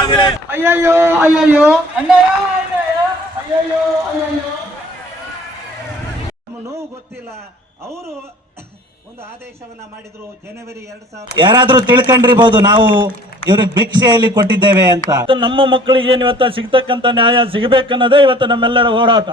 ಅಯ್ಯಯ್ಯೋ ಅಯ್ಯಯ್ಯೋ. ಅಯ್ಯಯ್ಯೋ ಅಯ್ಯಯ್ಯೋ. ನಮ್ಮ ನೋವು ಗೊತ್ತಿಲ್ಲ. ಅವರು ಒಂದು ಆದೇಶವನ್ನ ಮಾಡಿದ್ರು ಜನವರಿ ಎರಡ್ ಸಾವಿರ ಯಾರಾದ್ರೂ ತಿಳ್ಕೊಂಡಿರ್ಬೋದು ನಾವು ಇವ್ರಿಗೆ ಭಿಕ್ಷೆಯಲ್ಲಿ ಕೊಟ್ಟಿದ್ದೇವೆ ಅಂತ. ನಮ್ಮ ಮಕ್ಕಳಿಗೆ ಏನು ಇವತ್ತು ಸಿಗ್ತಕ್ಕಂತ ನ್ಯಾಯ ಸಿಗಬೇಕನ್ನೋದೇ ಇವತ್ತು ನಮ್ಮೆಲ್ಲರ ಹೋರಾಟ.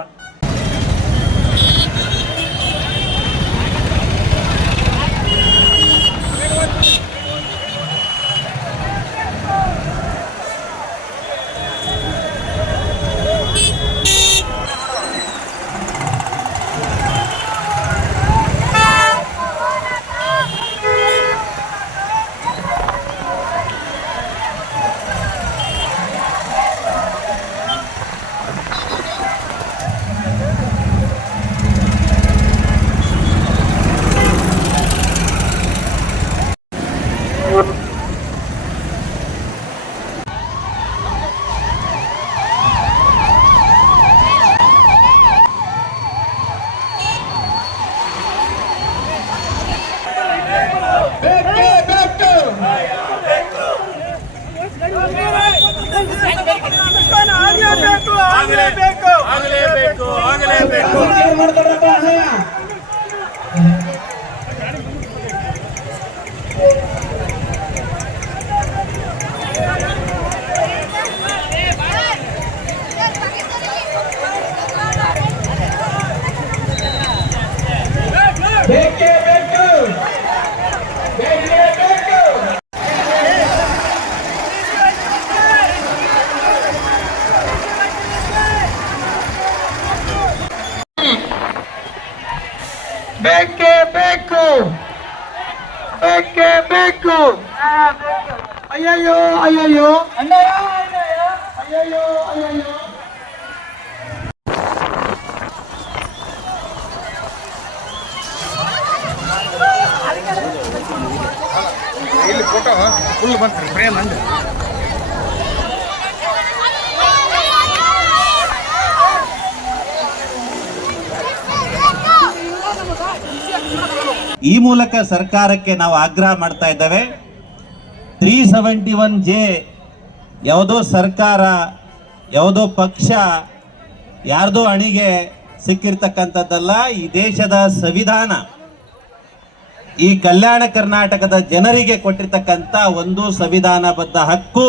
ಮಾಡ್ತಾರಪ್ಪ ಬೇಕೇ ಬೇಕು ಬೇಕೇ ಬೇಕು ಅಯ್ಯಯ್ಯೋ ಅಯ್ಯಯ್ಯೋ ಅಯ್ಯಯ್ಯೋ ಅಯ್ಯಯ್ಯೋ ಇಲ್ಲಿ ಫೋಟೋ ಫುಲ್ ಬಂತ್ರಿ ಫ್ರೇಮ್ ಅಂದ್ರೆ ಈ ಮೂಲಕ ಸರ್ಕಾರಕ್ಕೆ ನಾವು ಆಗ್ರಹ ಮಾಡ್ತಾ ಇದ್ದೇವೆ. ತ್ರೀ ಸೆವೆಂಟಿ ಒನ್ ಜೆ ಯಾವುದೋ ಸರ್ಕಾರ, ಯಾವುದೋ ಪಕ್ಷ, ಯಾರ್ದೋ ಅಣಿಗೆ ಸಿಕ್ಕಿರ್ತಕ್ಕಂಥದ್ದಲ್ಲ, ಈ ದೇಶದ ಸಂವಿಧಾನ. ಈ ಕಲ್ಯಾಣ ಕರ್ನಾಟಕದ ಜನರಿಗೆ ಕೊಟ್ಟಿರ್ತಕ್ಕಂಥ ಒಂದು ಸಂವಿಧಾನಬದ್ಧ ಹಕ್ಕು,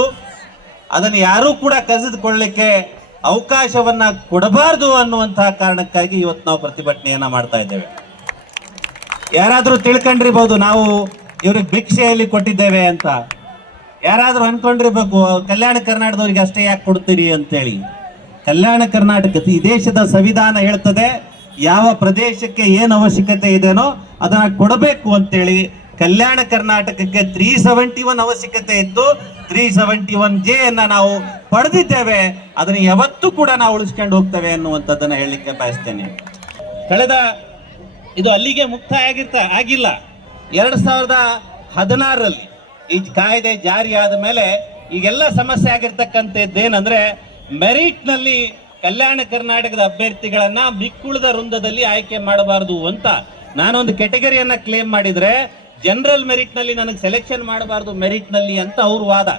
ಅದನ್ನು ಯಾರೂ ಕೂಡ ಕಸಿದುಕೊಳ್ಳಿಕ್ಕೆ ಅವಕಾಶವನ್ನ ಕೊಡಬಾರದು ಅನ್ನುವಂತಹ ಕಾರಣಕ್ಕಾಗಿ ಇವತ್ತು ನಾವು ಪ್ರತಿಭಟನೆಯನ್ನ ಮಾಡ್ತಾ ಇದ್ದೇವೆ. ಯಾರಾದ್ರೂ ತಿಳ್ಕೊಂಡಿರ್ಬೋದು, ನಾವು ಇವ್ರಿಗೆ ಭಿಕ್ಷೆಯಲ್ಲಿ ಕೊಟ್ಟಿದ್ದೇವೆ ಅಂತ. ಯಾರಾದರೂ ಅನ್ಕೊಂಡಿರ್ಬೇಕು, ಕಲ್ಯಾಣ ಕರ್ನಾಟಕದವ್ರಿಗೆ ಅಷ್ಟೇ ಯಾಕೆ ಕೊಡ್ತೀರಿ ಅಂತೇಳಿ. ಕಲ್ಯಾಣ ಕರ್ನಾಟಕ, ಈ ದೇಶದ ಸಂವಿಧಾನ ಹೇಳ್ತದೆ, ಯಾವ ಪ್ರದೇಶಕ್ಕೆ ಏನು ಅವಶ್ಯಕತೆ ಇದೆನೋ ಅದನ್ನ ಕೊಡಬೇಕು ಅಂತೇಳಿ. ಕಲ್ಯಾಣ ಕರ್ನಾಟಕಕ್ಕೆ ತ್ರೀ ಸೆವೆಂಟಿ ಒನ್ ಅವಶ್ಯಕತೆ ಇತ್ತು. ತ್ರೀ ಸೆವೆಂಟಿ ಒನ್ ಜೆ ಅನ್ನ ನಾವು ಪಡೆದಿದ್ದೇವೆ. ಅದನ್ನ ಯಾವತ್ತೂ ಕೂಡ ನಾವು ಉಳಿಸ್ಕೊಂಡು ಹೋಗ್ತೇವೆ ಅನ್ನುವಂಥದ್ದನ್ನ ಹೇಳಲಿಕ್ಕೆ ಬಯಸ್ತೇನೆ. ಕಳೆದ ಇದು ಅಲ್ಲಿಗೆ ಮುಕ್ತಾಯ ಆಗಿರ್ತ ಆಗಿಲ್ಲ. ಎರಡ್ ಸಾವಿರದ ಹದಿನಾರರಲ್ಲಿ ಈ ಕಾಯ್ದೆ ಜಾರಿ ಆದ ಮೇಲೆ ಈಗೆಲ್ಲ ಸಮಸ್ಯೆ ಆಗಿರ್ತಕ್ಕಂಥದ್ದೇನಂದ್ರೆ ಮೆರಿಟ್ನಲ್ಲಿ ಕಲ್ಯಾಣ ಕರ್ನಾಟಕದ ಅಭ್ಯರ್ಥಿಗಳನ್ನ ಬಿಕ್ಕುಳದ ವೃಂದದಲ್ಲಿ ಆಯ್ಕೆ ಮಾಡಬಾರದು ಅಂತ ನಾನೊಂದು ಕೆಟಗರಿಯನ್ನ ಕ್ಲೇಮ್ ಮಾಡಿದ್ರೆ ಜನರಲ್ ಮೆರಿಟ್ನಲ್ಲಿ ನನಗೆ ಸೆಲೆಕ್ಷನ್ ಮಾಡಬಾರದು ಮೆರಿಟ್ನಲ್ಲಿ ಅಂತ ಅವ್ರ ವಾದ.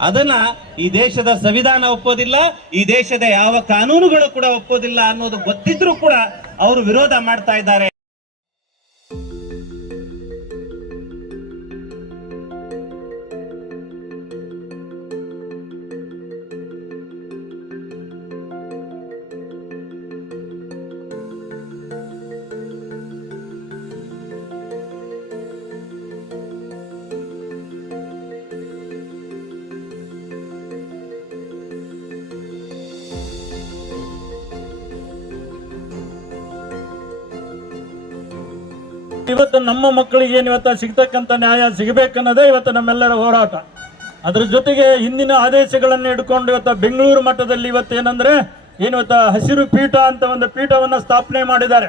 ಅದನ್ನ ಈ ದೇಶದ ಸಂವಿಧಾನ ಒಪ್ಪೋದಿಲ್ಲ, ಈ ದೇಶದ ಯಾವ ಕಾನೂನುಗಳು ಕೂಡ ಒಪ್ಪೋದಿಲ್ಲ ಅನ್ನೋದು ಗೊತ್ತಿದ್ರೂ ಕೂಡ ಅವರು ವಿರೋಧ ಮಾಡ್ತಾ ಇದ್ದಾರೆ. ಇವತ್ತು ನಮ್ಮ ಮಕ್ಕಳಿಗೆ ಏನು ಇವತ್ತು ಸಿಗ್ತಕ್ಕಂಥ ನ್ಯಾಯ ಸಿಗಬೇಕನ್ನೋದೇ ಇವತ್ತು ನಮ್ಮೆಲ್ಲರ ಹೋರಾಟ. ಅದ್ರ ಜೊತೆಗೆ ಹಿಂದಿನ ಆದೇಶಗಳನ್ನು ಹಿಡ್ಕೊಂಡು ಇವತ್ತು ಬೆಂಗಳೂರು ಮಟ್ಟದಲ್ಲಿ ಇವತ್ತು ಏನಂದ್ರೆ ಏನು ಇವತ್ತು ಹಸಿರು ಪೀಠ ಅಂತ ಒಂದು ಪೀಠವನ್ನು ಸ್ಥಾಪನೆ ಮಾಡಿದ್ದಾರೆ.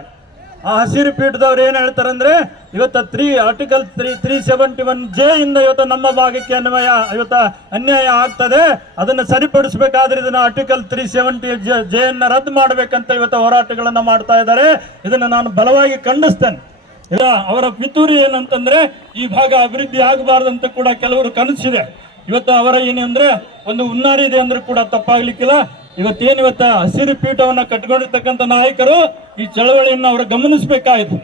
ಆ ಹಸಿರು ಪೀಠದವ್ರು ಏನು ಹೇಳ್ತಾರೆ ಅಂದರೆ ಇವತ್ತು three article three three seventy one J ಇಂದ ಇವತ್ತು ನಮ್ಮ ಭಾಗಕ್ಕೆ ಅನ್ವಯ, ಇವತ್ತು ಅನ್ಯಾಯ ಆಗ್ತದೆ. ಅದನ್ನು ಸರಿಪಡಿಸಬೇಕಾದ್ರೆ ಇದನ್ನ ಆರ್ಟಿಕಲ್ ತ್ರೀ ಸೆವೆಂಟಿ ಜೆ, ಜೆಯನ್ನು ರದ್ದು ಮಾಡಬೇಕಂತ ಇವತ್ತು ಹೋರಾಟಗಳನ್ನು ಮಾಡ್ತಾ ಇದ್ದಾರೆ. ಇದನ್ನ ನಾನು ಬಲವಾಗಿ ಖಂಡಿಸ್ತೇನೆ. ಇಲ್ಲ, ಅವರ ಪಿತೂರಿ ಏನಂತಂದ್ರೆ ಈ ಭಾಗ ಅಭಿವೃದ್ಧಿ ಆಗಬಾರ್ದಂತ ಕೂಡ ಕೆಲವರು ಕನಸಿದೆ. ಇವತ್ತು ಅವರ ಏನಂದ್ರೆ ಒಂದು ಹುನ್ನಾರಿ ಇದೆ ಅಂದ್ರೆ ಕೂಡ ತಪ್ಪಾಗ್ಲಿಕ್ಕಿಲ್ಲ. ಇವತ್ತೇನು ಇವತ್ತ ಹಸಿರು ಪೀಠವನ್ನ ಕಟ್ಕೊಂಡಿರ್ತಕ್ಕಂಥ ನಾಯಕರು ಈ ಚಳವಳಿಯನ್ನು ಅವರು ಗಮನಿಸಬೇಕಾಯಿತು.